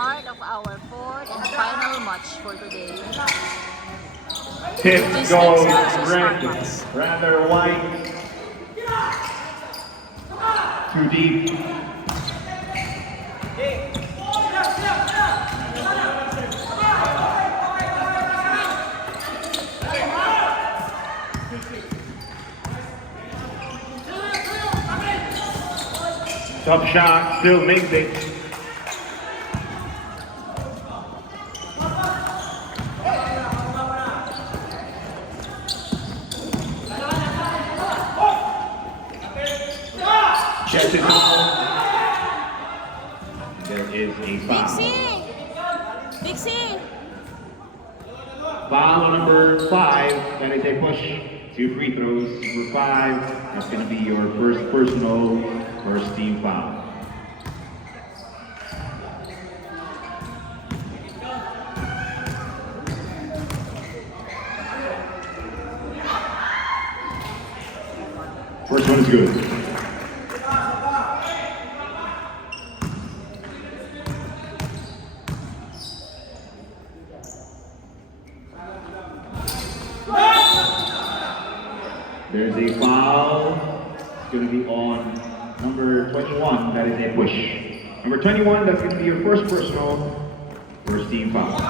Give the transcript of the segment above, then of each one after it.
start of our fourth and final match for today. Tip Logistics goes versus red, Starbucks. rather white. Too deep. Tough shot, still makes it. Chest it down. There is a foul. Dixie! Dixie! Foul on number 5, that is a push. 2 free throws. Number 5, that's going to be your first personal, first team foul. First one is good. There's a foul. It's going to be on number 21. That is a push. Number 21, that's going to be your first personal, first team foul.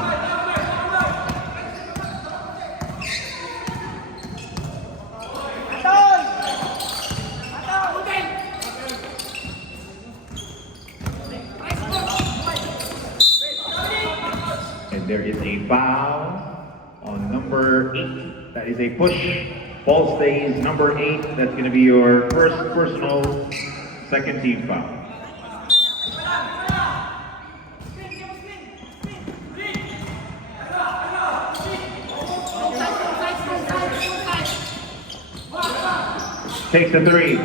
And there is a foul on number 8. That is a push. Ball stays number 8. That's going to be your first personal, second team foul. Takes the 3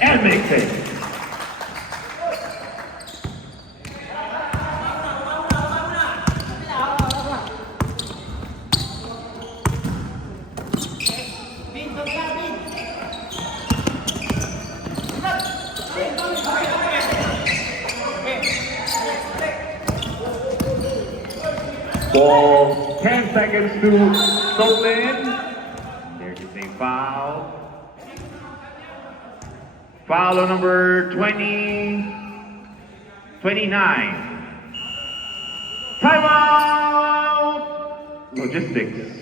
and makes it. Ball, 10 seconds to Stolen. There is a foul. Foul on number 29. Timeout! Logistics.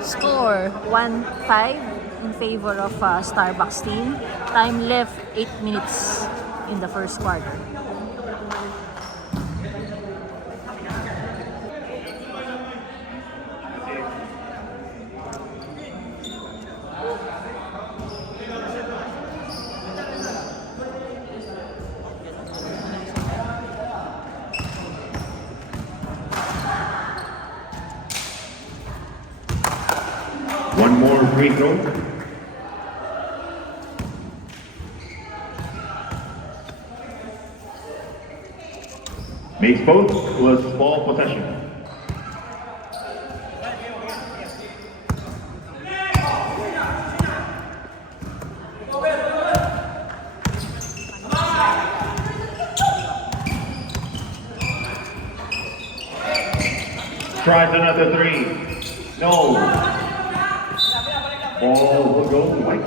Score 1-5 in favor of Starbucks team. Time left 8 minutes in the first quarter. One more free throw. Makes both, was ball possession. Tries another 3. No. Ball will go white.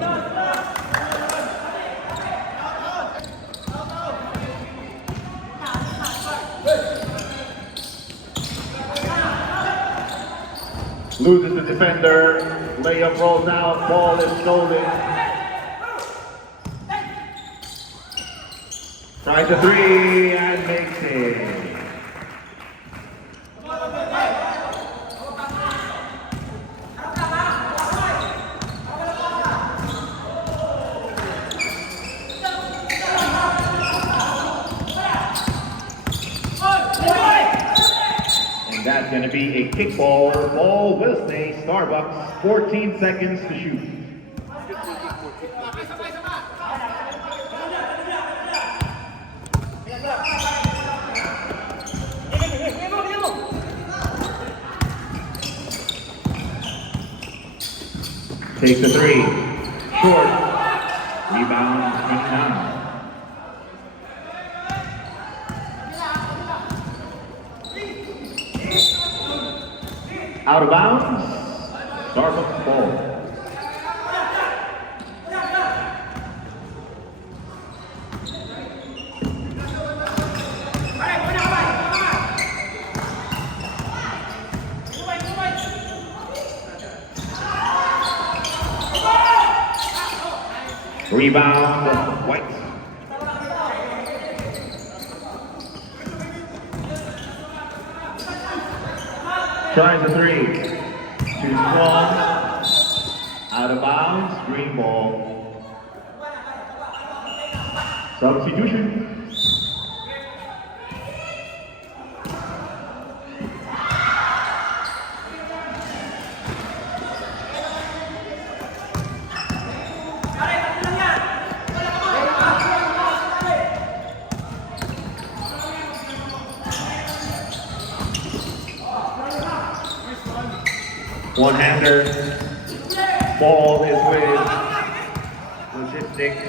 Loses the defender. Layup rolls out. Ball is stolen. Tries the 3 and makes it. That's going to be a kickball. Ball will stay. Starbucks, 14 seconds to shoot. Takes a three. Short. Rebound, 29. Out of bounds. Starbucks ball. Rebound, White. Tries a three. Too strong. Out of bounds. Green ball. Substitution. One-hander. Ball is with logistics.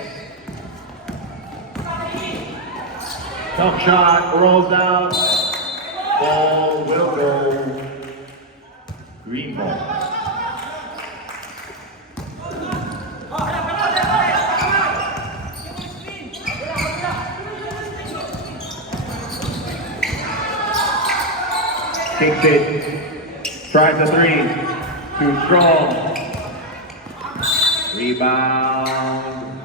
Tough shot, rolls out. Ball will go. Green ball. Kicks it. Tries a three. Too strong. Rebound.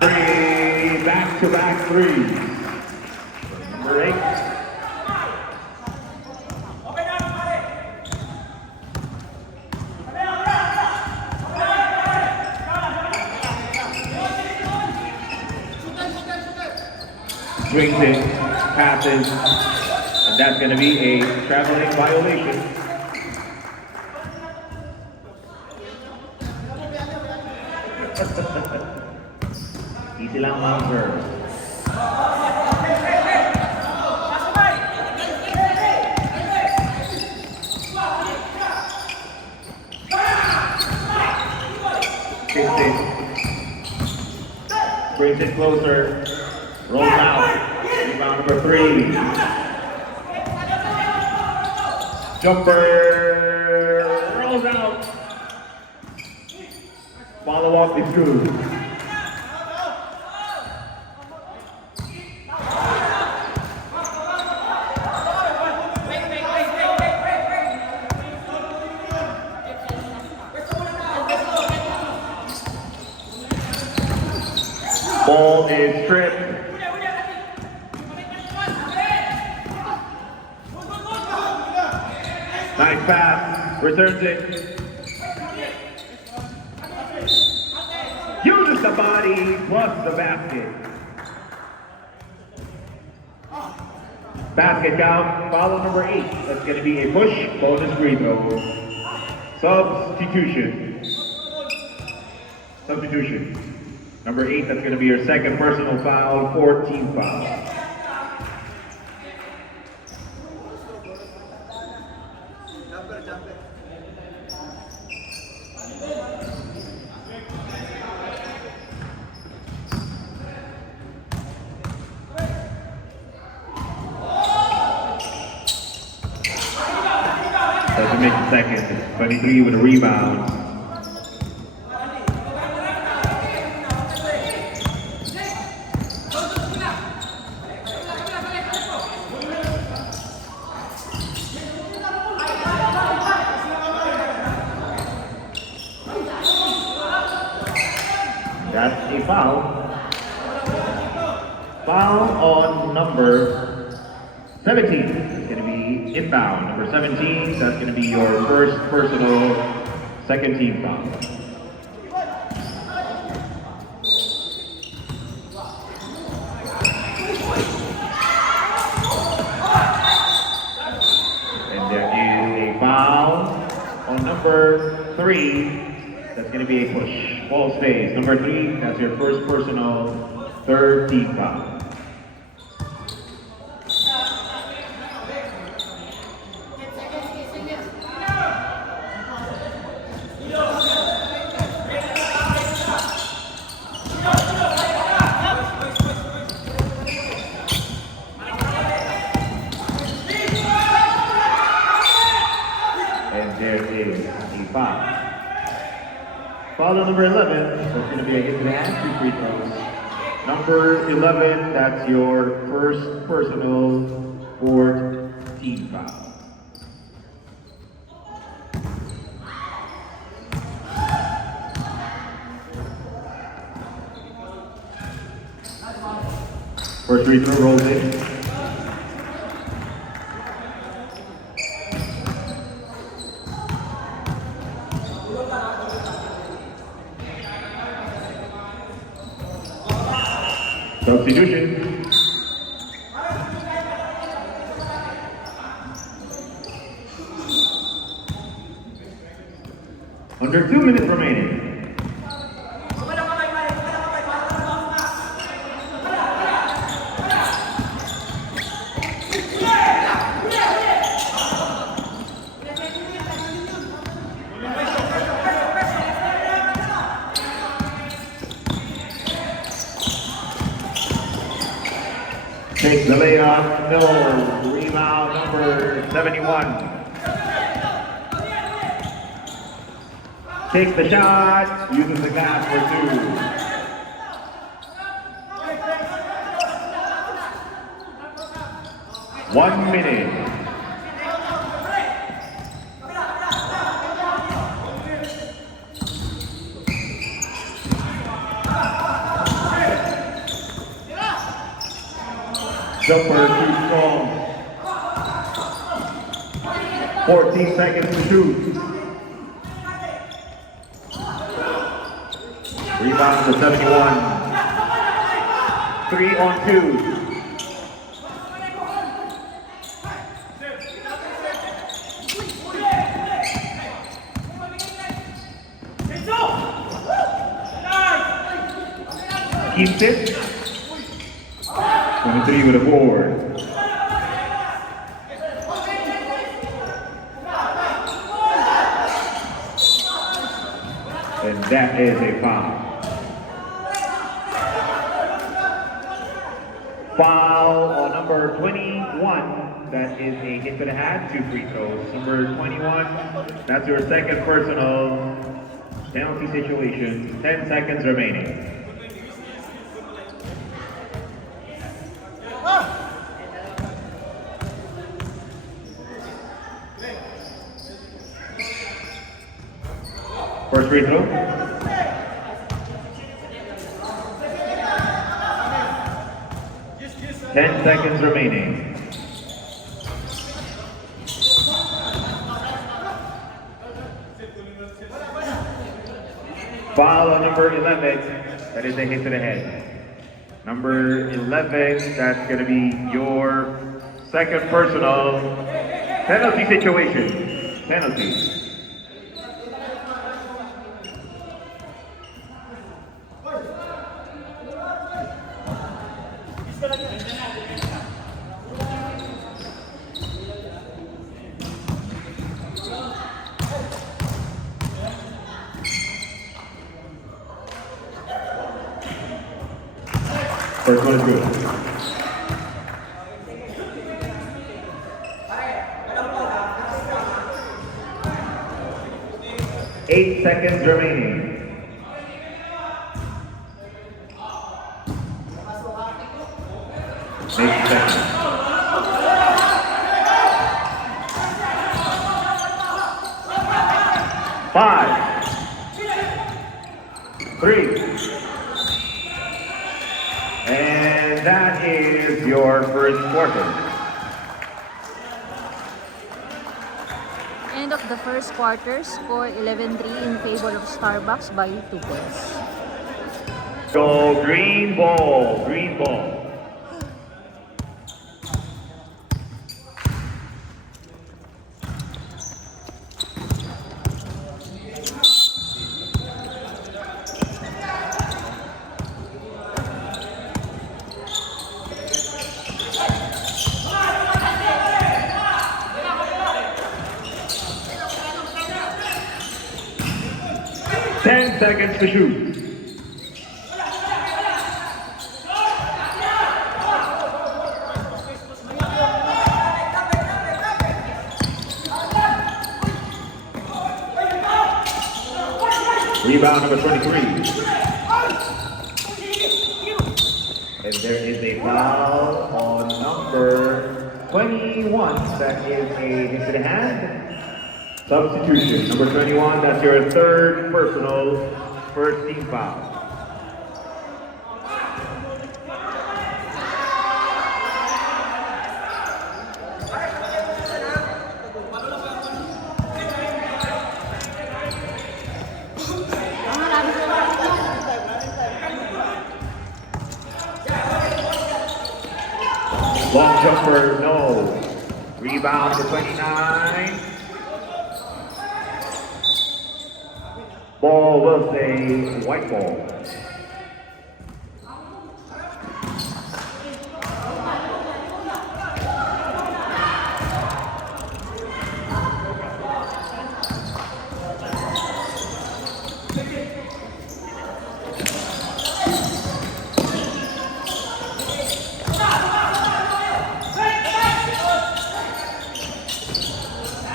Three back-to-back threes. Number 8. Swings it, passes, and that's going to be a traveling violation. Easy lang mga girls. Kicks it. Brings it closer. Rolls out. Rebound number 3. Jumper. Rolls out. Follow up is good. Ball is stripped. Nice pass, returns it. Uses the body plus the basket. Basket count, foul number 8. That's going to be a push, bonus free throw. Substitution. Number 8, that's going to be your second personal foul, 14 foul. Doesn't make the second. 23 with a rebound. That's a foul. Foul on number 17. It's going to be inbound. Number 17, that's going to be your first personal second team foul. And there is a foul on number 3. That's going to be a push. Ball stays. Number 3, that's your first personal, third team foul. And there is a foul. Foul on number 11, that's going to be a hit to the hand, 2 free throws. Number 11, that's your first personal, fourth team foul. First free throw rolls in. Substitution. Under 2 minutes remaining. Takes the layup, no. Rebound number 71. Takes the shot, uses the glass for 2. 1 minute. Jumper too strong. 14 seconds to shoot. Rebound to 71. 3 on 2. Keeps it. 23 with a board. And that is a foul. Foul on number 21. That is a hit to the hand, 2 free throws. Number 21, that's your second personal penalty situation. 10 seconds remaining. First free throw. Ten seconds remaining. Foul on number 11. That is a hit to the head. Number 11, that's going to be your second personal penalty situation. Penalty. First one is good. Eight seconds remaining. Eight seconds. 5, 3, and that is your first quarter. End of the first quarter, score 11-3 in favor of Starbucks by 2 points. Go green ball, green ball. 10 seconds to shoot. Rebound number 23. And there is a foul on number 21. That is a hit to the hand. Substitution. Number 21, that's your third personal, first team foul. Long jumper, no. Rebound to 29. Ball will say white ball.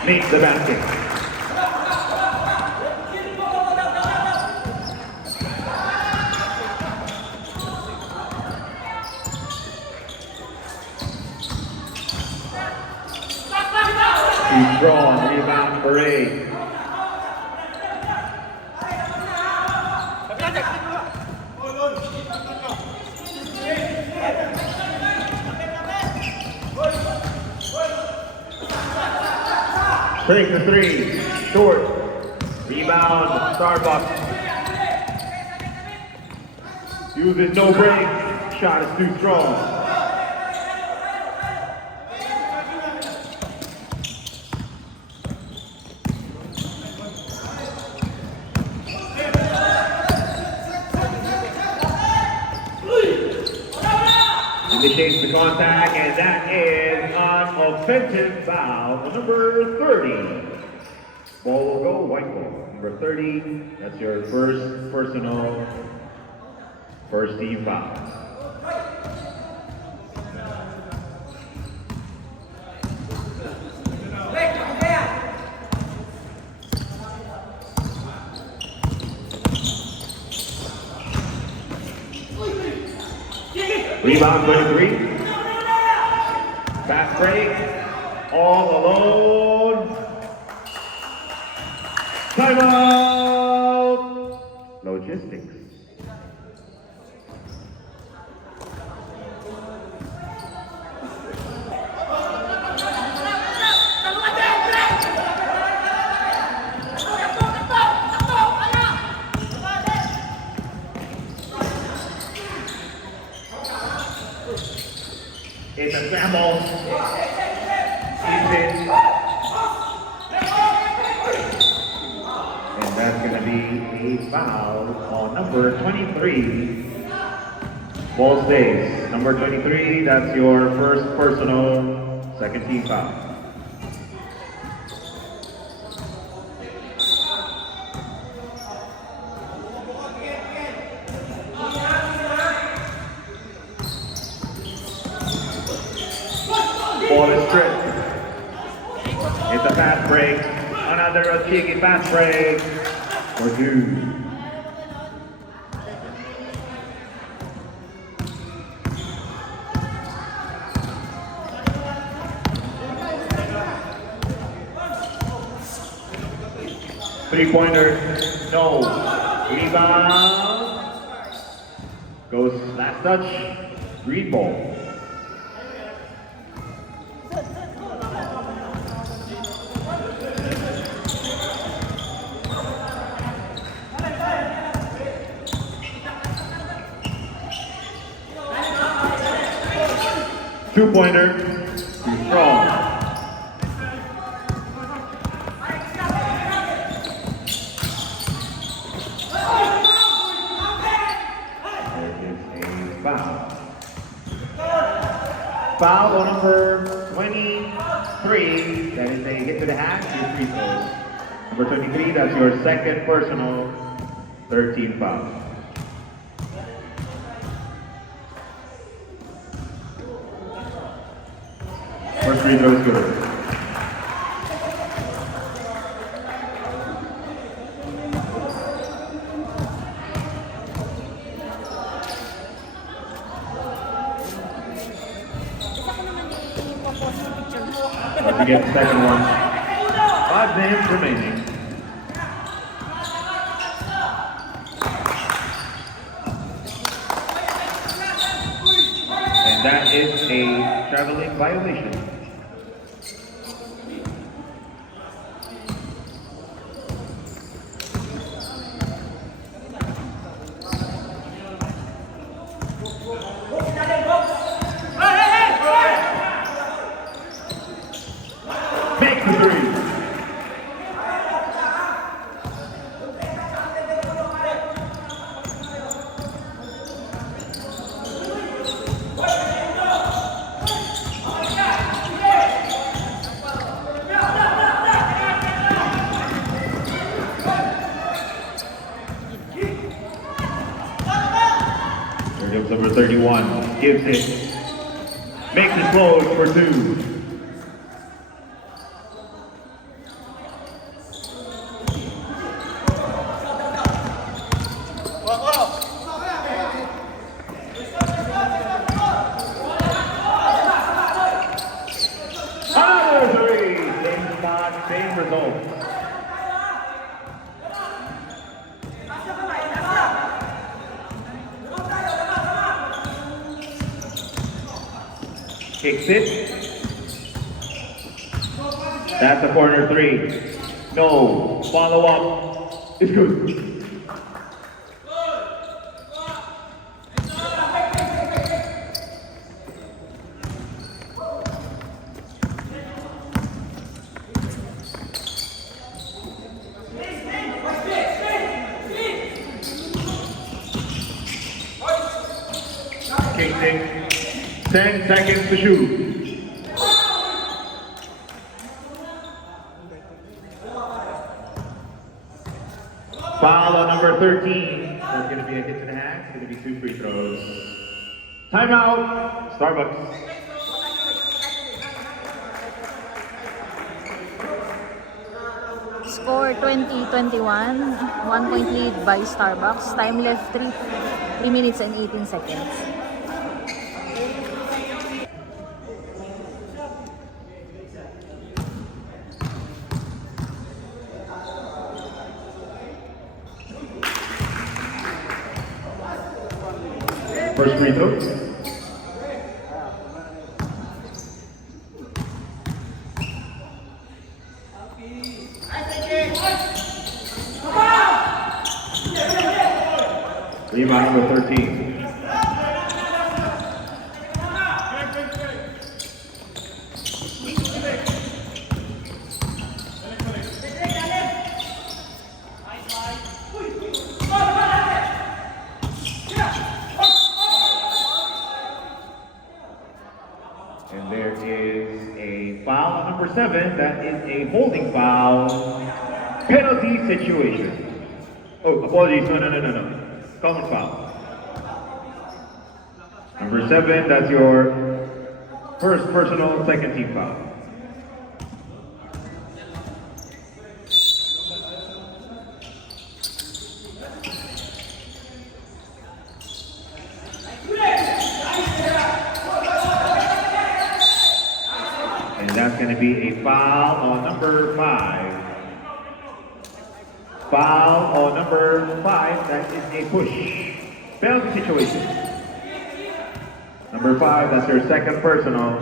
Makes the basket. Too strong, rebound for 8. Take the 3, short, rebound, Starbucks. Uses no break, shot is too strong. Initiates the contact, and that is an offensive foul on number 30. Ball will go white ball. Number 30, that's your first personal, first team foul. Rebound 23. Fast break. All alone. Timeout. Logistics. It's a scramble. And that's going to be a foul on number 23. Ball stays. Number 23, that's your first personal, second team foul. Ball is stripped. It's a fast break. Another cheeky fast break for 2. Three-pointer, no. Rebound. Goes last touch, green ball. Two-pointer, too strong. Foul on number 23, that is a hit to the hand, 2 free throws. Number 23, that's your second personal, 13 fouls. First free throw is good. About to get the second one. 5 minutes remaining. And that is a traveling violation. Make the three. Here comes number 31. Gives it. Makes it close for 2. Another 3. Same spot, same result. Kicks it. That's a corner 3. No. Follow up. It's good. Kicks it. 10 seconds to shoot. Foul on number 13. There's going to be a hit to the hand. It's going to be 2 free throws. Timeout. Starbucks. Score 20-21. 1 point lead by Starbucks. Time left 3 minutes and 18 seconds. First free throw. Rebound number 13. And there is a foul on number 7. That is a holding foul. Penalty situation. Oh, apologies. No. Common foul. Number 7, that's your first personal, second team foul. And that's going to be a foul on number 5. Foul on number 5, that is a push. Penalty situation. Number 5, that's your second personal,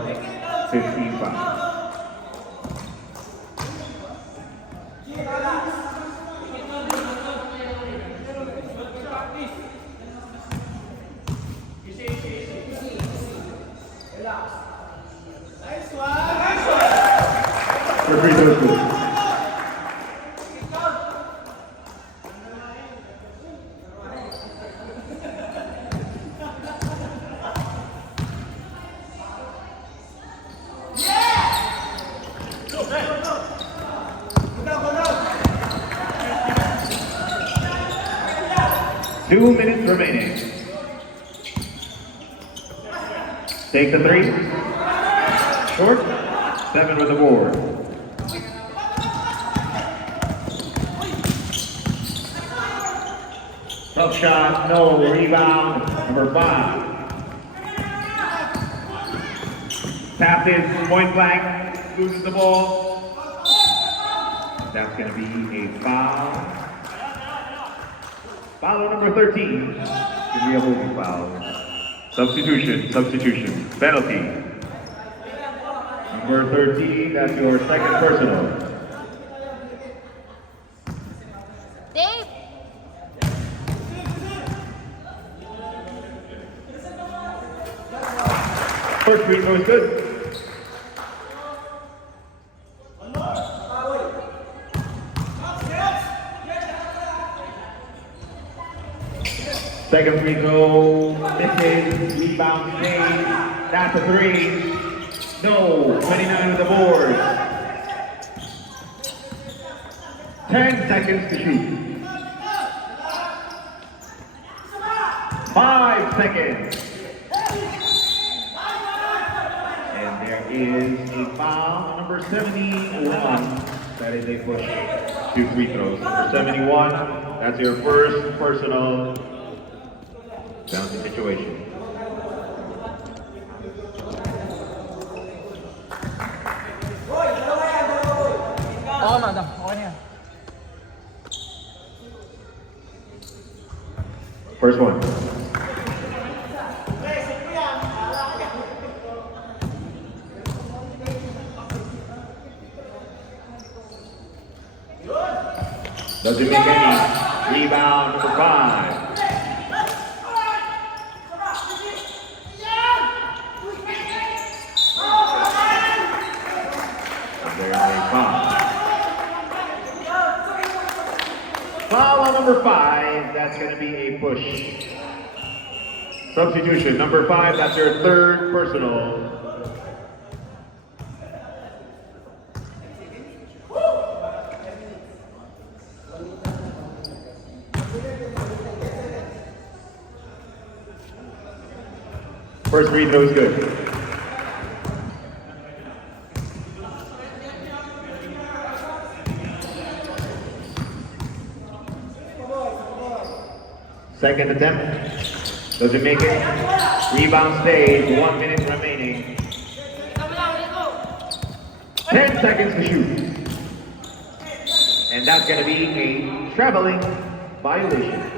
15 foul. For free throws, please. 2 minutes remaining. Take the three. Short. 7 with the board. Tough shot, no. Rebound, number 5. Tapped in, point blank, loses the ball. That's going to be a foul. Foul on number 13. Going to be a holding foul. Substitution, penalty. Number 13, that's your second personal. Dave! First free throw is good. Second free throw, misses, rebound made, that's a 3. No, 29 with the board. 10 seconds to shoot. 5 seconds. And there is a foul on number 71. That is a push. 2 free throws. Number 71, that's your first personal bouncing situation. Oo, madam. Okay na yan. First one. Doesn't make any. Rebound, number 5. There's a foul. Foul on number 5, that's going to be a push. Substitution, number 5, that's your third personal. First free throw is good. Second attempt. Doesn't make it. Rebound stays. 1 minute remaining. 10 seconds to shoot. And that's going to be a traveling violation.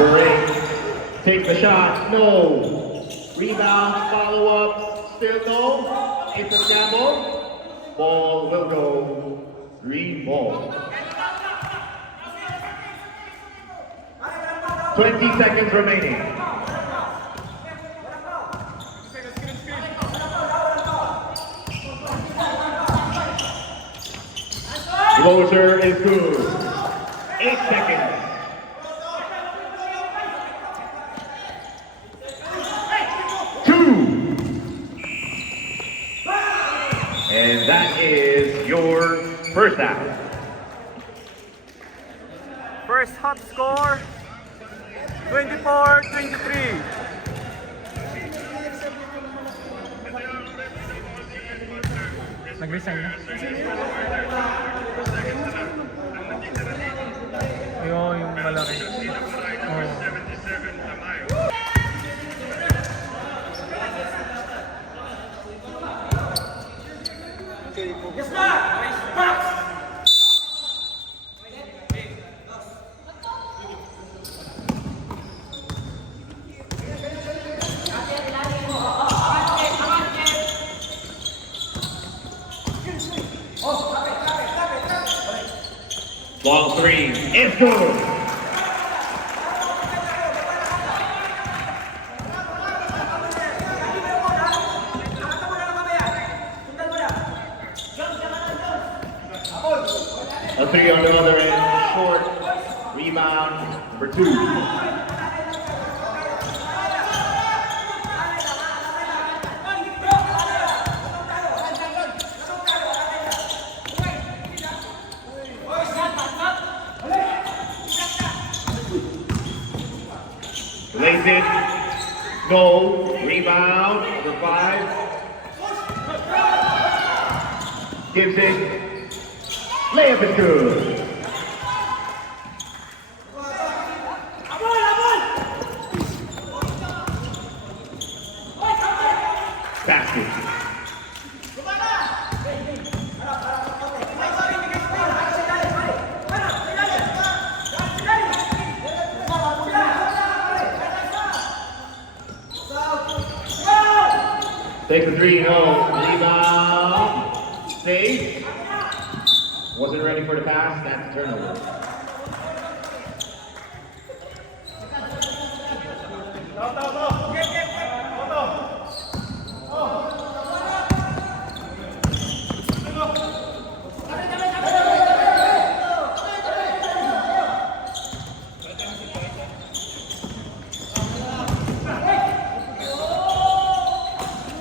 Number 8, take the shot, no. Rebound, follow up, still no. It's a scramble. Ball will go, green ball. 20 seconds remaining. Closer is good. 8 seconds. And that is your first out. First half score, 24-23. Nag-resign na? Ayun, yung malaki. Oh. Ball 3 is good. A three on the other end, short. Rebound, number 2. Lays it. No. Rebound. Number 5. Gives it. Layup is good. Basket. Take the 3, no. Rebound. Safe. Wasn't ready for the pass. That's a turnover.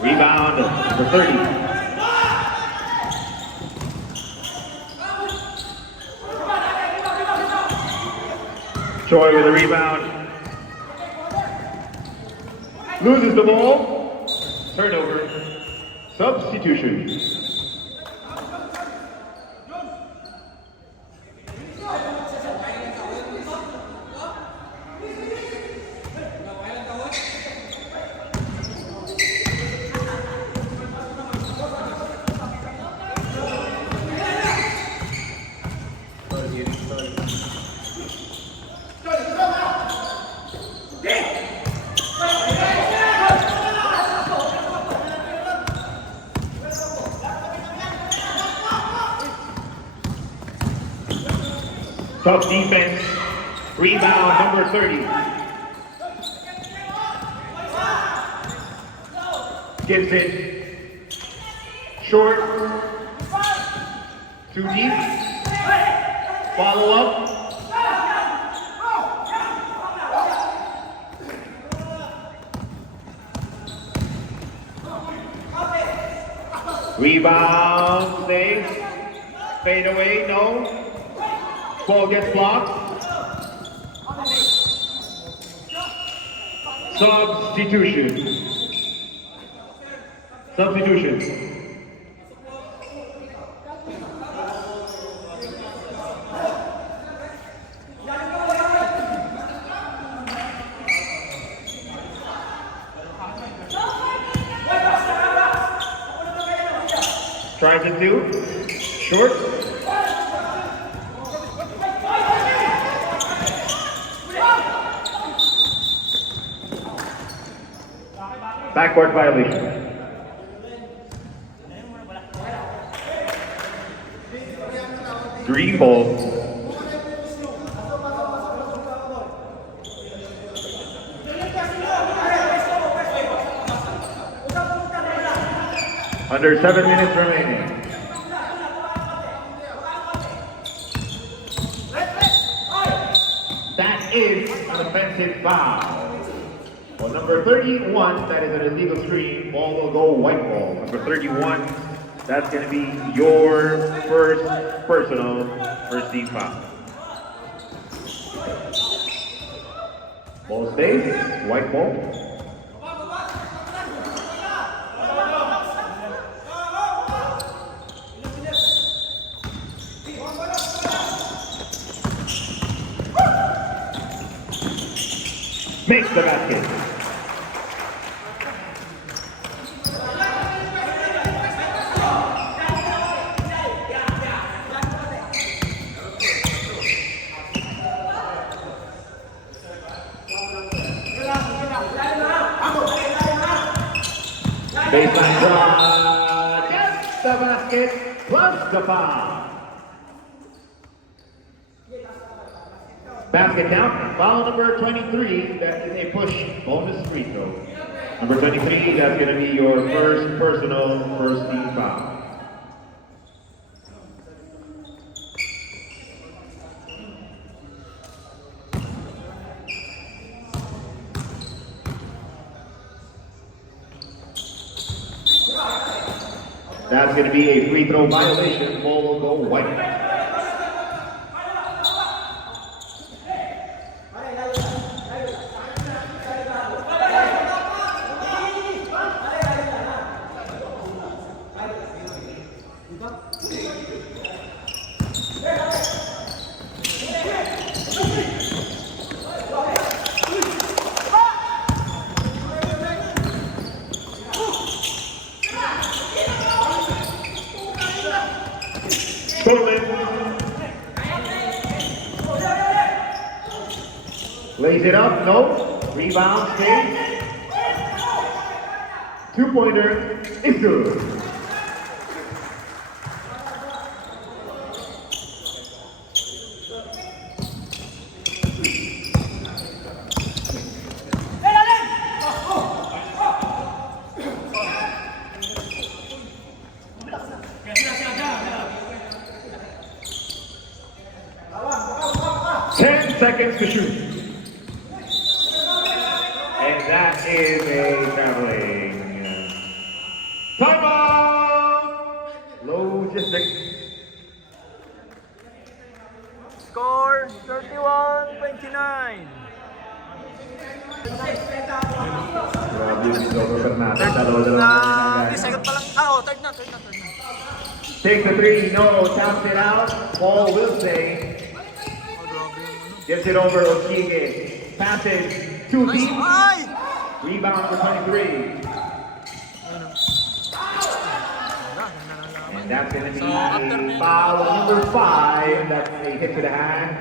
Rebound, number 30. Choi with a rebound. Loses the ball. Turnover. Substitution. Tough defense. Rebound, number 30. Gives it. Short. Too deep. Follow up. Rebound, stays. Fade away, no. Ball gets blocked. Substitution. Substitution. Tries it to. Short. Backcourt violation. Green ball. Under 7 minutes remaining. That is an offensive foul. Well, number 31, that is an illegal screen. Ball will go white ball. Number 31, that's going to be your first personal first team foul. Ball stays, white ball. Makes the basket. Baseline shot, gets the basket, plus the foul. Basket count, foul number 23, that is a push bonus free throw. Number 23, that's going to be your first personal first team foul. that's going to be a free throw violation. Ball will go white. Stolen. Lays it up, no. Rebound, stays. Two-pointer is good. Seconds to shoot. And that is a traveling timeout. Logistics. Score 31-29. Grabe yung over natin. Dalawa-dalawa. Second pa lang. Third na. Takes the three, no, taps it out. Ball will stay. Gets it over Ochige. Passes too deep. Rebound for 23. And that's going to be a foul on number 5. That's a hit to the hand.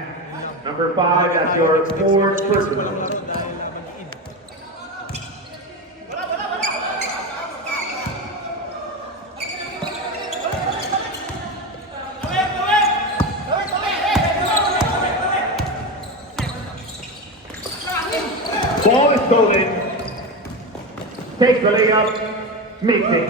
Number 5, that's your fourth personal. Ball is stolen. Takes the layup. Makes it.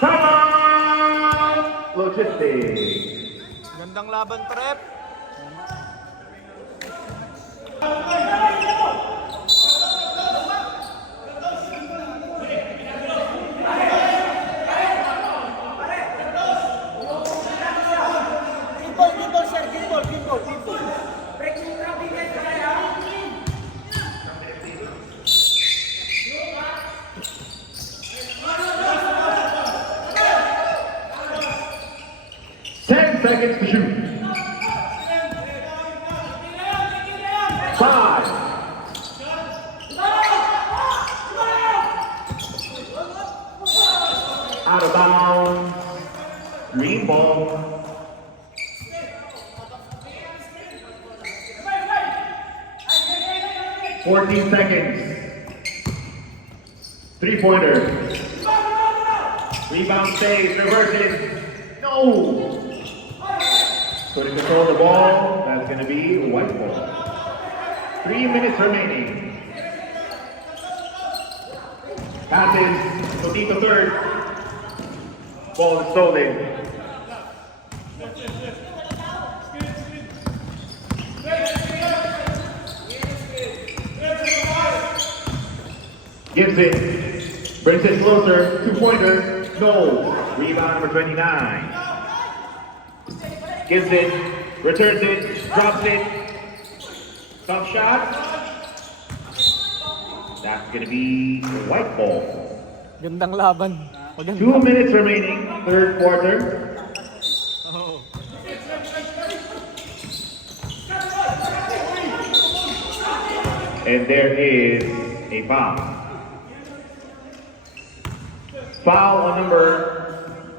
Timeout! Logistics. Gandang laban, Prep. Seconds to shoot. 5. Out of bounds. Green ball. Fourteen seconds. Three-pointer. Rebound stays, reverses. No! Couldn't control the ball. That's going to be a white ball. 3 minutes remaining. Passes. Totito third. Ball is stolen. Gives it. Brings it closer. Two-pointer. No. Rebound number 29. Gives it, returns it, drops it. Tough shot. That's going to be a white ball. Gandang laban. 2 minutes remaining, third quarter. Oh. And there is a foul. Foul on number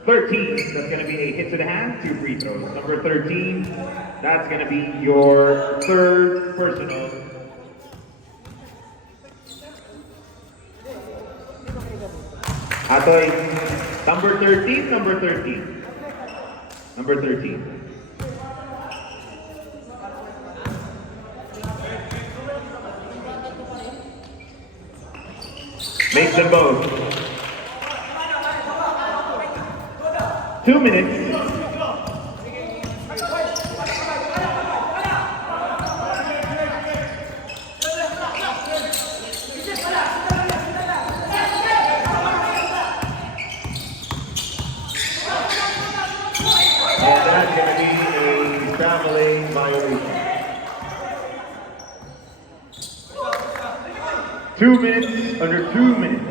13, that's going to be a hit to the hand, 2 free throws. Number 13, that's going to be your third personal. Atoy, number 13, number 13. Number 13. Makes them both. 2 minutes. 2 minutes, under 2 minutes.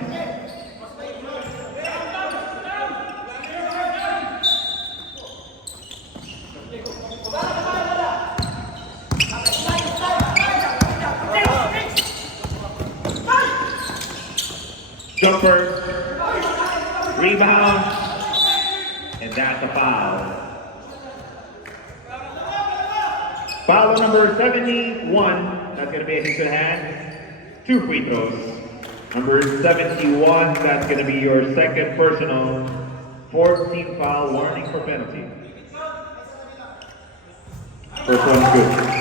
Jumper, rebound, and that's a foul. Foul number 71, that's going to be a hit to the hand. 2 free throws. Number 71, that's going to be your second personal. 14 foul, warning for penalty. First one's good.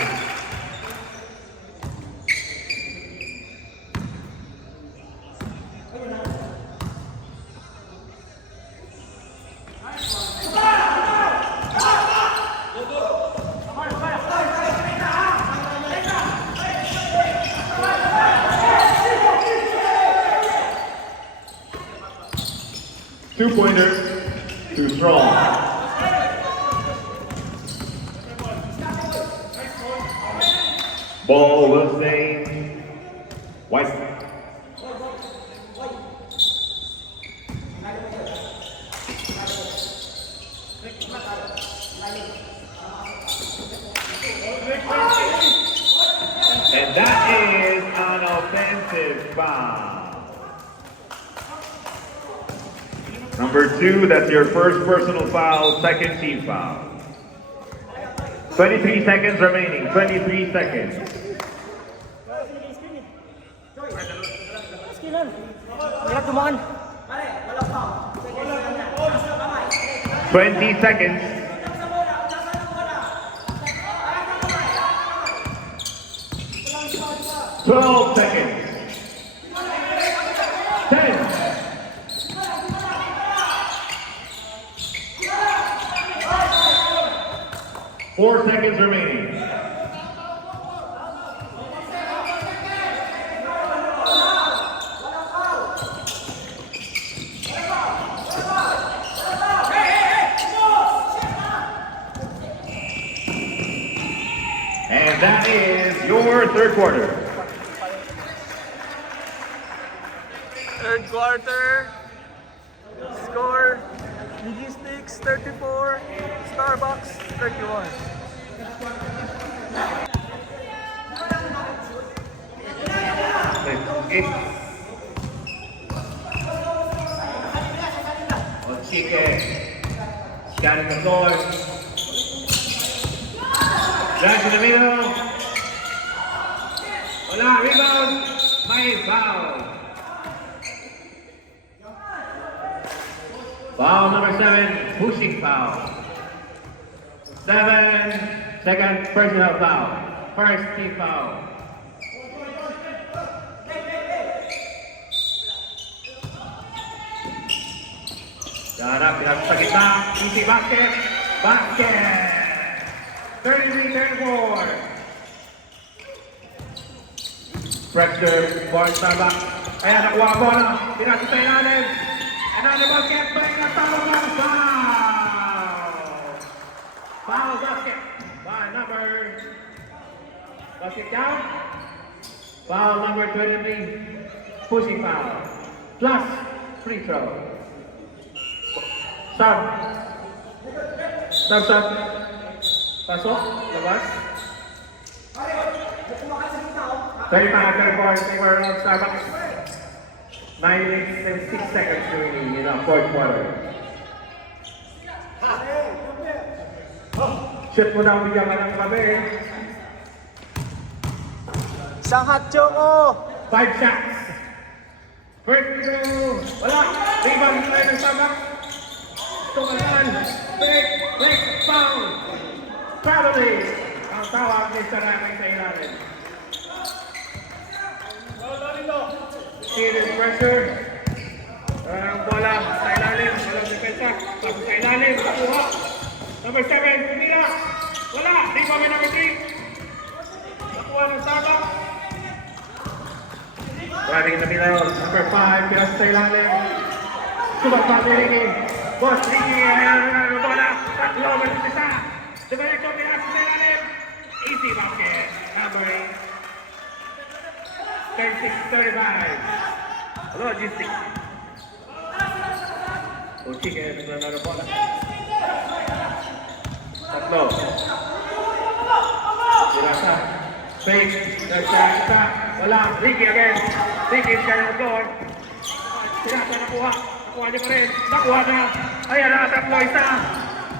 Two-pointers, too strong. Ball will stay white. And that is an offensive foul. Number 2, that's your first personal foul, second team foul. 23 seconds remaining, 23 seconds. 20 seconds. 12 seconds. 10. 4 seconds remaining. And that is your third quarter. Third quarter. Score. Logistics 34. Starbucks 31. Chique. Scouting the floor. Jack in the middle. Hola, rebound. May foul. Foul number 7, pushing foul. 7, second personal foul. First team foul. Darap, pinasok sa gitna. Easy basket. Basket. 33-34. Pressure, ball Starbuck. Ayan, nakuha ang bola. Pinasok sa ilalim. Another basket, balik na tawag ng foul. Foul basket by number, basket down. Foul number 23, pushing foul. Plus free throw. Stop. Stop, stop. Pasok, labas. 35-34, favor of Starbucks. 9 minutes and 6 seconds remaining in the fourth quarter. Shoot mo daw bigyan ka ng kabe. Isang hot choco. 5 shots. First free throw. Wala. Rebound tayo ng Starbucks. Tumalan. Break, foul. Probably. Ang tawag ni Saramay sa ilalim. Serious pressure. Ang bola sa ilalim. Walang depensa. Tapos sa ilalim. Nakuha. Number 7. Pumila. Wala. Rebound number 3. Nakuha ng Starbucks. Driving in the middle. Number 5. Pinasa sa ilalim. Sumakpang ni Ricky. Boss Ricky. Ang bola. Tatlo. Balik isa. Dibalit ko. Pinasa sa ilalim. Easy basket. Number 8. 36-35. Logistics. Chicken na naroon po. Tatlo. Dirasa. Fake. Nagsa. Wala. Ricky again. Ricky is kaya mag-door. Dirasa nakuha. Nakuha niya pa rin. Nakuha na. Ayan na. Tatlo isa.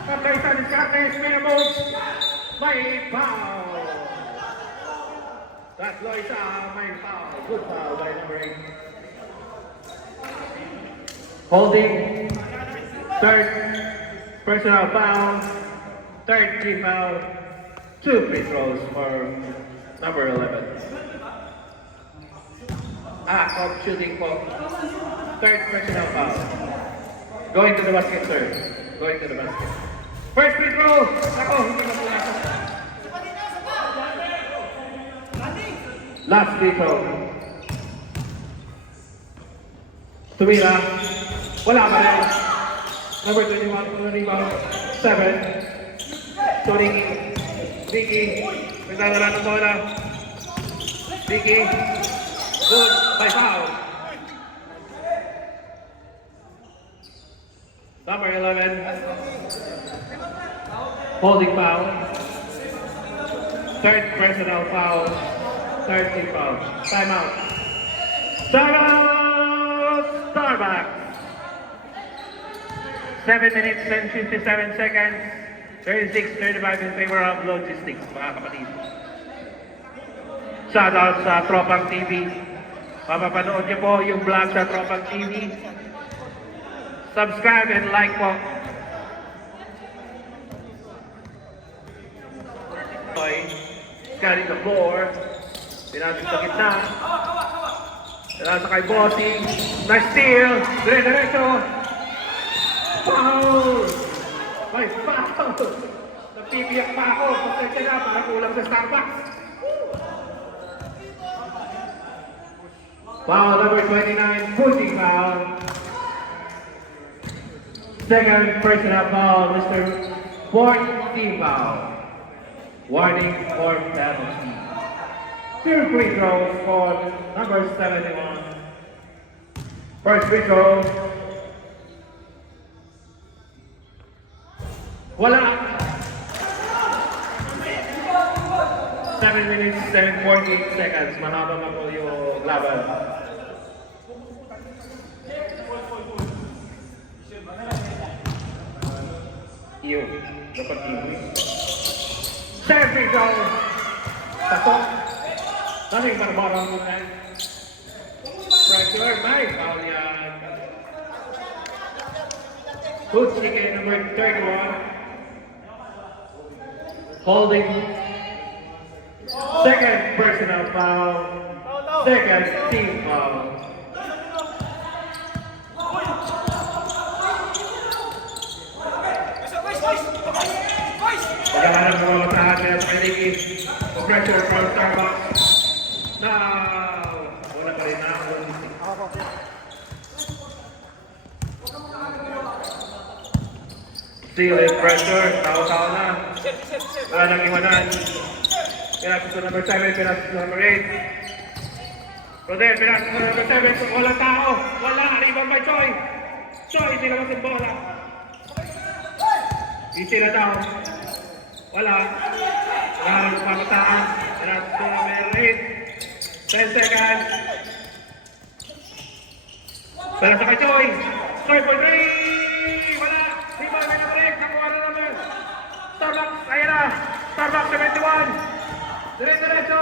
Tatlo isa. Discartes. Minimum. May foul. Tatlo isa. May foul. Good foul by number 8. Holding. Third personal foul. Third team foul. 2 free throws for number 11. Of shooting for third personal foul. Going to the basket, sir. Going to the basket. First free throw. Ako, hindi ko pala. Last free throw. Tumira. Wala pa rin. Number 21 on the rebound. 7. So Ricky. Nagdadala ng bola. Ricky. Good. By foul. Number 11. Holding foul. Third personal foul. Third team foul. Timeout. Timeout! Starbucks. 7 minutes and 57 seconds. 36-35 in favor of Logistics, mga kapatid. Shoutout sa Tropang TV. Mapapanood niyo po yung vlog sa Tropang TV. Subscribe and like po. Scanning the floor. Pinasok sa gitna. Pinasok kay Bossing. Nice steal. Dire-diretso. Foul! May foul! Napipiyak pa ako. Pasensya na para kulang sa Starbucks. Foul number 29. Pushing foul. Second personal foul. Mr. Fourth team foul. Warning for penalty. 2 free throws for number 71. First free throw. Wala. 7 minutes and 48 seconds. Mahaba na po yung laban. Iyo. Dapat iyo. 7 free throw. Pasok. Nothing but a bottom of that. Pressure. May foul yan. Good chicken number 31. Holding. Second personal foul. Second team foul. Pagkahanap ng mga matahan nila sa Ricky. Pressure from Starbucks. Now, wala pa rin na. Still in pressure. Tao-tao na. Wala nang iwanan. Pinasok sa number 7, pinasok sa number 8. Rodel, pinasok sa number 7. Walang tao. Wala. Rebound by Choi. Choi, hindi naman sa bola. Easy na daw. Wala. Wala nang pamataan. Pinasok sa number 8. 10 seconds. Pinasok kay Choi. Choi for 3. Wala. Rebound by number 8. Nakuha na naman. Starbucks. Ayan na. Starbucks 71. Dire-diretso.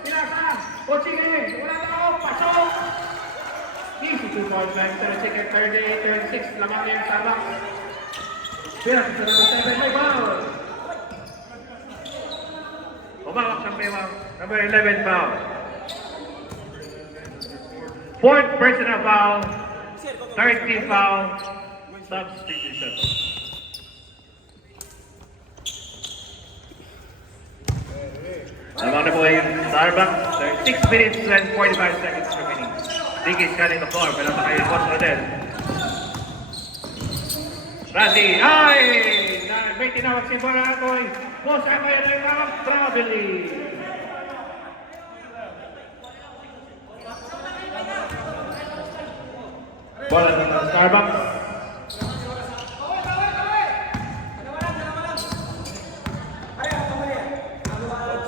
Pinasa. Ochige. Wala na ako. Pasok. Easy 2 points. 36 lamang yung Starbucks. Pinasa sa number 7. May foul. Umawak sa may foul. Number 11 foul. Fourth personal foul. Third team foul. Substitution. Naman na po yung Starbucks. 6 minutes and 45 seconds remaining. Ricky is cutting the floor. Pero sa kayo, Boss Rodel. Randy, ay! May tinawag si Baratoy. Boss, ako yan ang traveling. Bola ng Starbucks.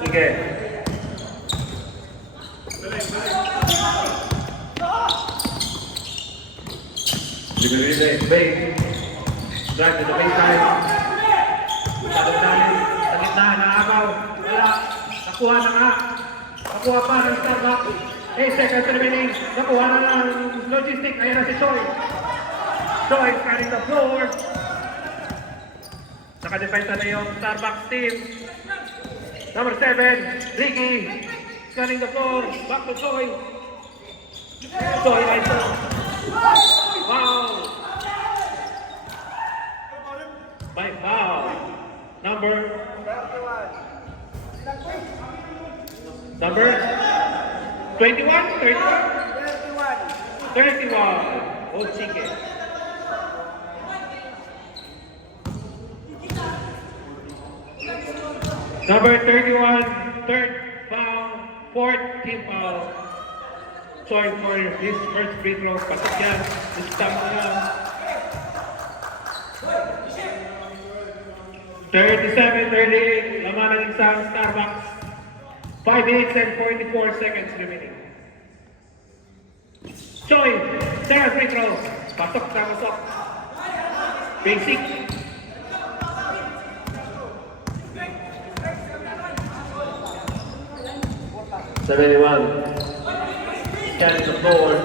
Sige. Libre, base. Drive to the baseline. Sa gitna, nakakaw. Wala. Nakuha na nga. Nakuha pa ng Starbucks. 8 seconds remaining. Nakuha na ng logistic. Ayan na si Choi. Choi scanning the floor. Nakadepensa na yung Starbucks team. Number 7, Ricky. Scanning the floor. Back to Choi. Choi, right there. Wow. By foul. Number 21? 31. Old chicken. Number 31, third foul, fourth team foul. Sorry for his first free throw. Pasok yan. Stop na yan. 37-38. Laman ng isang Starbucks. 5 minutes and 44 seconds remaining. Choi, Sarah free throw. Pasok na pasok. Basic. Scanning the floor.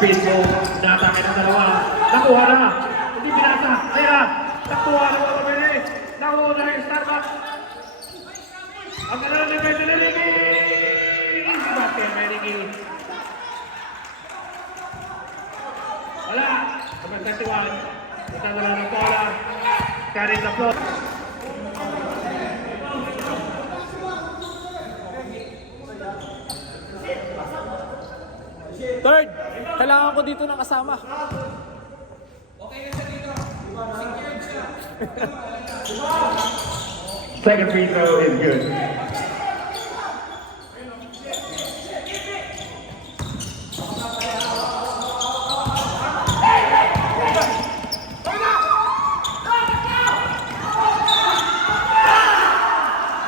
Free throw. Natake ng dalawa. Nakuha na. Hindi binasa. Ayan. Nakuha na mga pabili. Nakuha na yung Starbucks. Ang gano'n ni Ricky. Easy basket by Ricky. Wala. Number 31. Ito na lang ng bola. Scanning the floor. Third, kailangan ko dito ng kasama. Second free throw is good.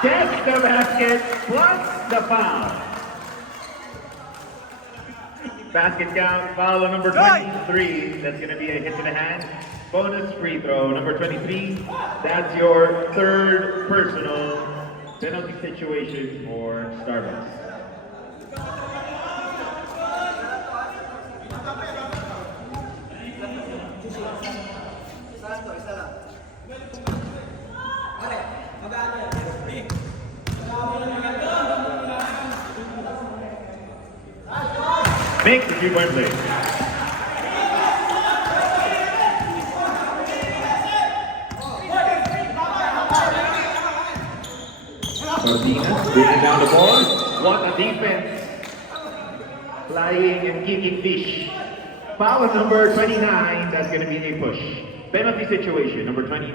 Gets the basket plus the foul. Basket count, foul on number 23. That's going to be a hit to the hand. Bonus free throw. Number 23, that's your third personal penalty situation for Starbucks. Make the three-point play. Martinez bringing down the ball. What a defense. Flying and kicking fish. Foul number 29, that's going to be a push. Penalty situation, number 29,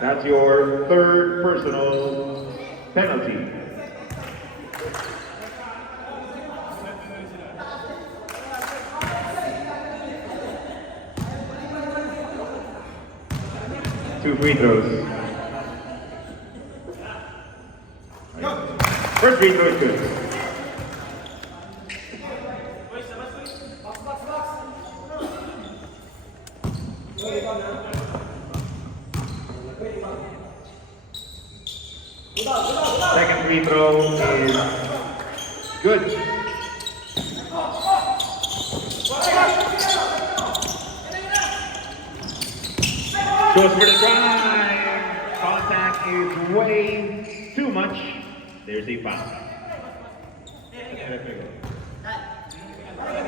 that's your third personal penalty. Two free throws. First free throw is good. Second free throw is good. Goes for the drive. Contact is way too much. There's a foul.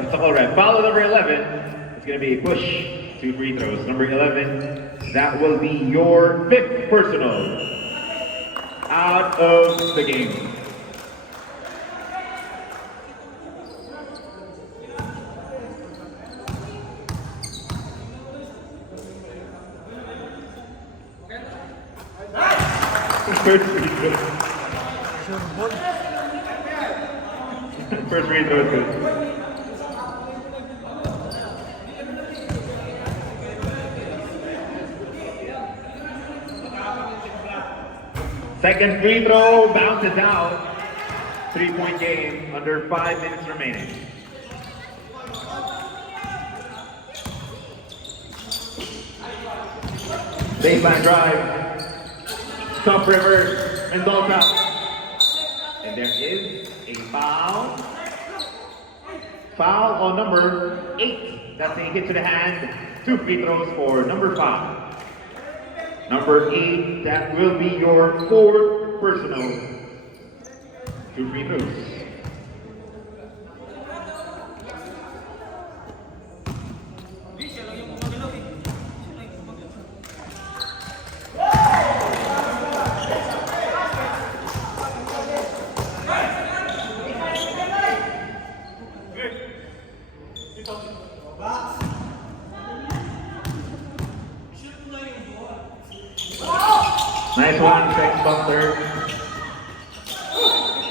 It's a whole red. Foul number 11. It's going to be a push. Two free throws. Number 11. That will be your fifth personal out of the game. First free throw. First free throw is good. Second free throw bounces out. 3-point game, under 5 minutes remaining. Baseline drive. Top reverse. Mendoza. And there is a foul. Foul on number 8. That's a hit to the hand. 2 free throws for number 5. Number 8, that will be your 4th personal. 2 free throws. Nice one, Sex Buster.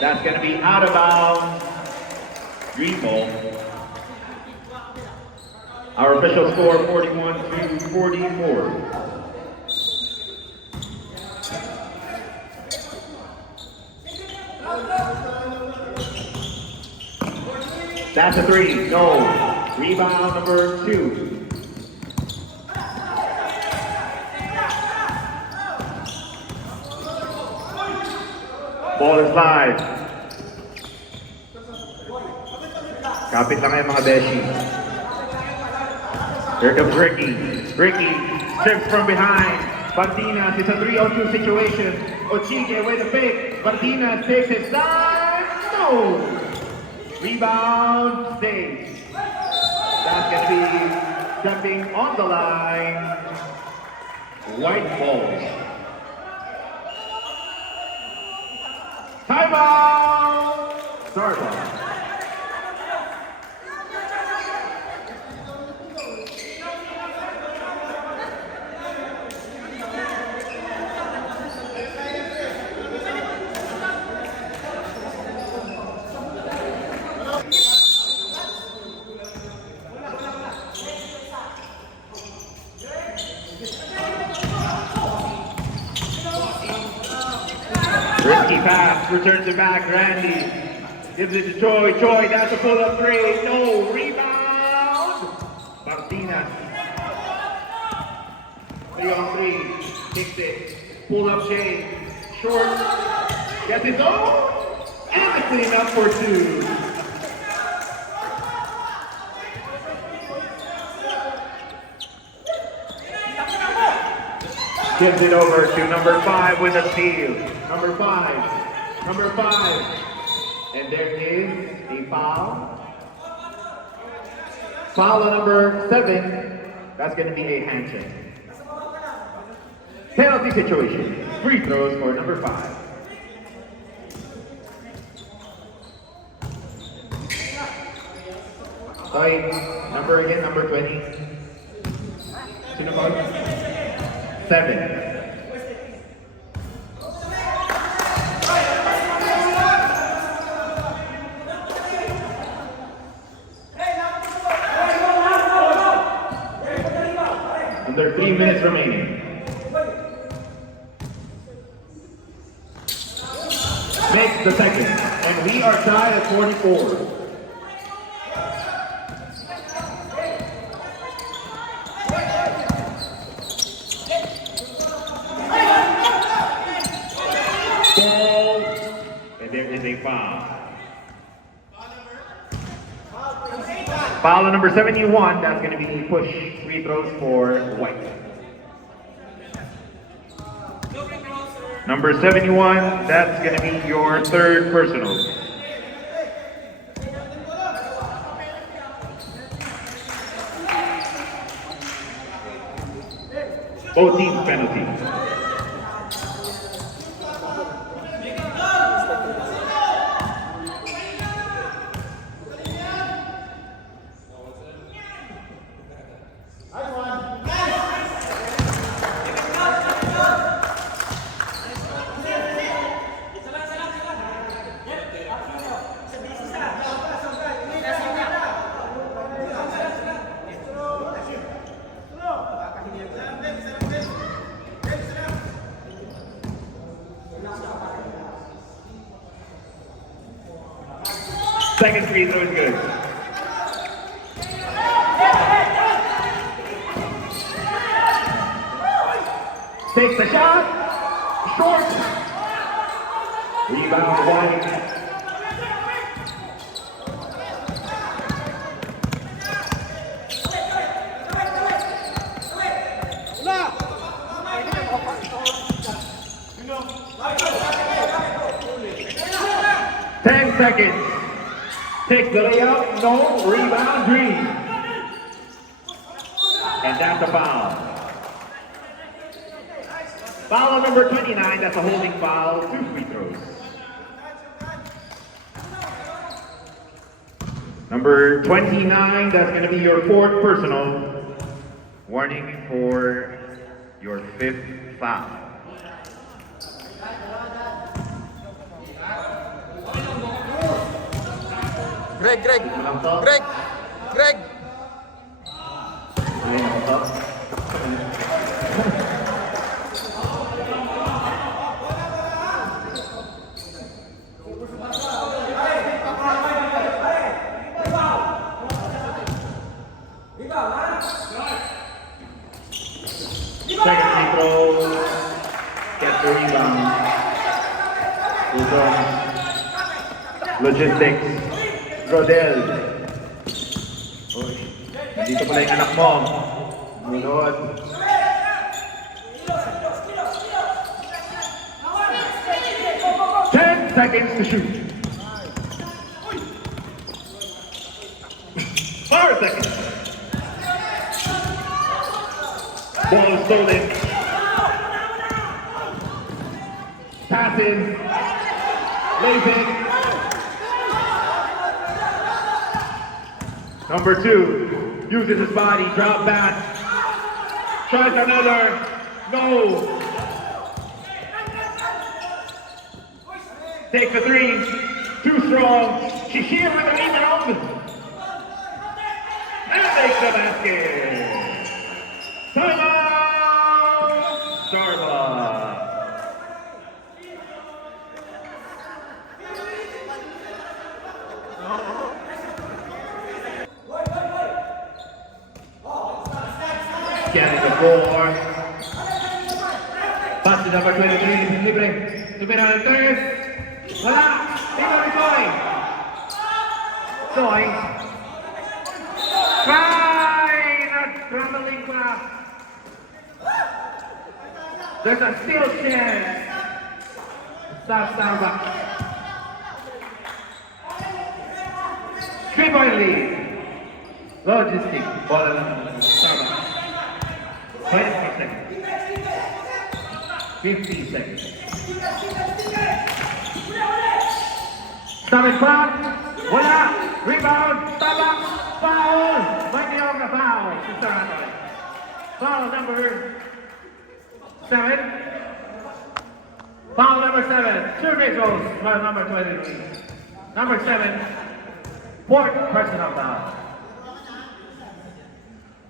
That's going to be out of bounds. Green ball. Our official score 41-44. That's a 3. No. Rebound number 2. Ball is live. Kapit lang kayo mga beshi. Here comes Ricky. Ricky trips from behind. Martinez, it's a 3-on-2 situation. Ochige with the fake. Martinez takes his time. No! Rebound stays. That's going to be jumping on the line. White ball. Timeout! Starbucks. Risky pass, returns it back, Randy. Gives it to Choi. Choi, that's a pull-up 3. No, rebound. Martinez. 3-on-3. Takes it. Pull-up shade. Short. Gets it own. And the clean up for 2. Gives it over to number 5 with a steal. Number 5. Number 5. And there is a foul. Foul on number 7. That's going to be a handshake. Penalty situation. Free throws for number 5. Sorry, number again, number 20. Sino ba? 7. Under 3 minutes remaining. Makes the second, and we are tied at 44. Foul on number 71, that's going to be push free throws for White. Number 71, that's going to be your 3rd personal. Both teams penalty. Second free throw is good. Takes the shot. Short. Rebound White. Ten seconds. Takes the layup. No. Rebound. Green. And that's a foul. Foul number 29, that's a holding foul, 2 free throws. Number 29, that's going to be your 4th personal. Warning for your 5th foul. Greg! Ayun ako to. Second free throw. Gets the rebound. Luzon. Logistics. Rodel. Uy, nandito pala yung anak mo. Munod. Ten seconds to shoot. 4 seconds. Ball stolen. Passes. Lays it. Number 2 uses his body, drop back. Tries another. No. Takes the 3. Too strong. She's here with the rebound. And makes the basket. Timeout! Starbucks. Getting the floor. Pass to number 23. Libre. Tumira ng 3. Wala. Dito ni Soy. Soy. Scrambling pa. There's a still chance. Stop Starbucks. 3-point lead. Logistics. Ball on Starbucks. 25 seconds. 50 seconds. Stop it clock. Wala. Rebound. Starbucks. Foul. Mighty on the foul. Foul number 7. Foul number 7. 2 free throws by number 23. Number 7. 4th personal foul.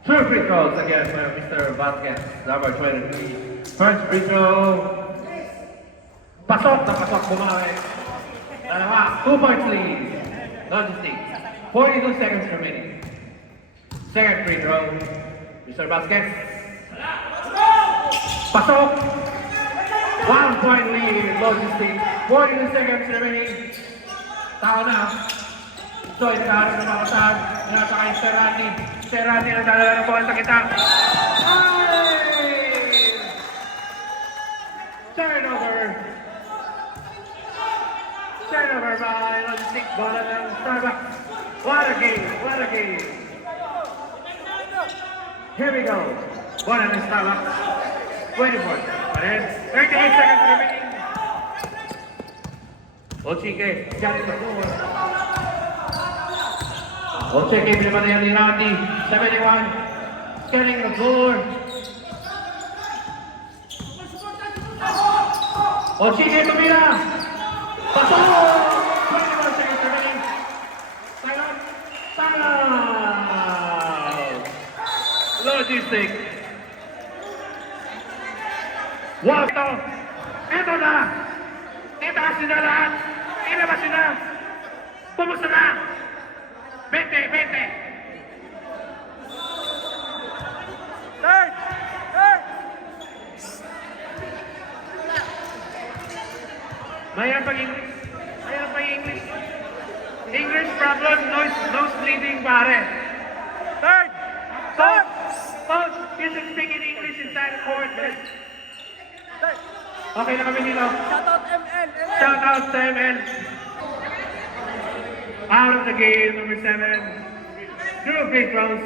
2 free throws against Mr. Vasquez, number 23. First free throw. Pasok na pasok bumawi. Dalawa. 2 points lead. Logistics. 42 seconds remaining. Second free throw. Mr. Vasquez. Pasok. 1 point lead. Logistics. 42 seconds remaining. Tao na. So, inaharap na mga saan. Nasa kay Serrani. Serrani ang dalawa ng bawal sa kita. Turnover. Turnover by Logistics. Bola ng Starbucks. What a game. What a game. Here we go. Bola ng Starbucks. 24. 38 seconds remaining. Ochike. Galing sa floor. Ochike. Pinama na yan ni Randy. 71. Scanning the floor. Ochike tumira. Pasok! 21 seconds remaining. Time. Logistics. Wow! Ito na! Itaas nila lahat! Ilabas nila! Kumusta na? 20, 20. Third! Third! Mayroon pang English. Mayroon pang English. English problem, nose bleeding, pare. Third! Third! Coach, you should speak in English inside the court, man. Third! Okay na kami dito. Shoutout ML! ML! Shout out to ML. Out of the game, number 7. Drew free throws,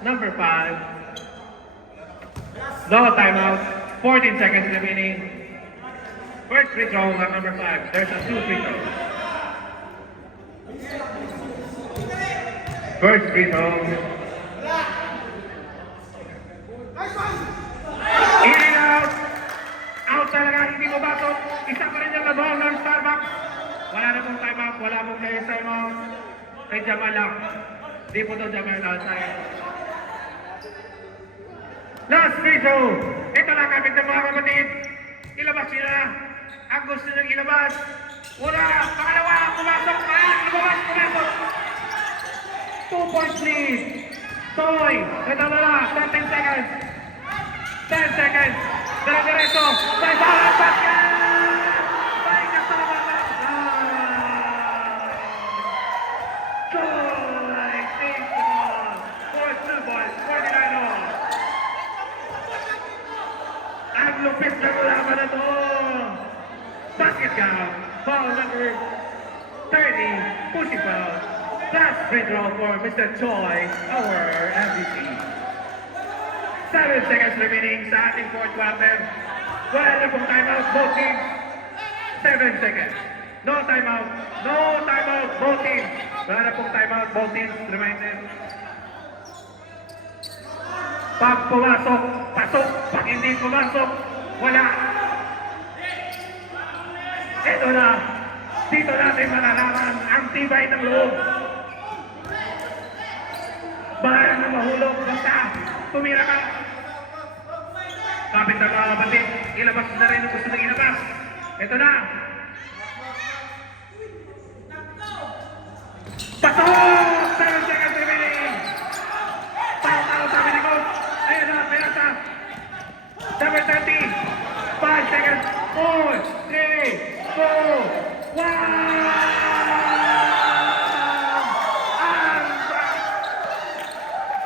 number 5. No timeout. 14 seconds remaining. First free throw on number 5. There's a 2 free throws. First free throw. In and out. Out talaga, hindi mo batok. Isa pa rin yung labang ng Starbucks. Wala na pong timeout, wala pong player timeout. Kay Jamal lang. Di po daw Jamal outside. Last free throw. Ito lang kami ng mga kapatid. Ilabas sila. Ang gusto nang ilabas. Wala. Pangalawa. Pumasok. Lumabas. Pumasok. 2 points lead. Toy. Ito na lang. 13 seconds. 10 seconds. Dire-diretso. May balat basket. May kasalamat. Toy. Takes the ball. For 2 points. 49 all. Ang lupit na laban na to. Basket count. Foul number 30. Pushing foul. Last free throw for Mr. Choi, our MVP. 7 seconds remaining sa ating fourth quarter. Wala na pong timeout, both teams. 7 seconds. No timeout. No timeout, both teams. Wala na pong timeout, both teams. Reminded. Pag pumasok, pasok. Pag hindi pumasok, wala. Ito na. Dito natin malalaman ang tibay ng loob. Bahala na mahulog. Basta, tumira ka. Kapit na mga kapatid. Ilabas na rin ang gusto nang ilabas. Ito na. Pasok! 7 seconds remaining. Tao-tao sabi ni Coach. Ayan na, pinasa. Number 30. 5 seconds. 4, 3, 2, 1.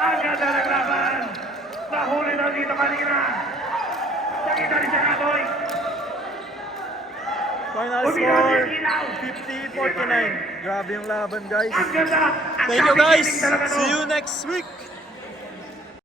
Ang ganda ng laban. Nahuli na dito kanina. Nakita ni Sakatoy. Final Umilaw score, yung ilaw. 50-49. Grabe yung laban, guys. Ang ganda. Ang Thank you, guys. galing talaga, no? See you next week.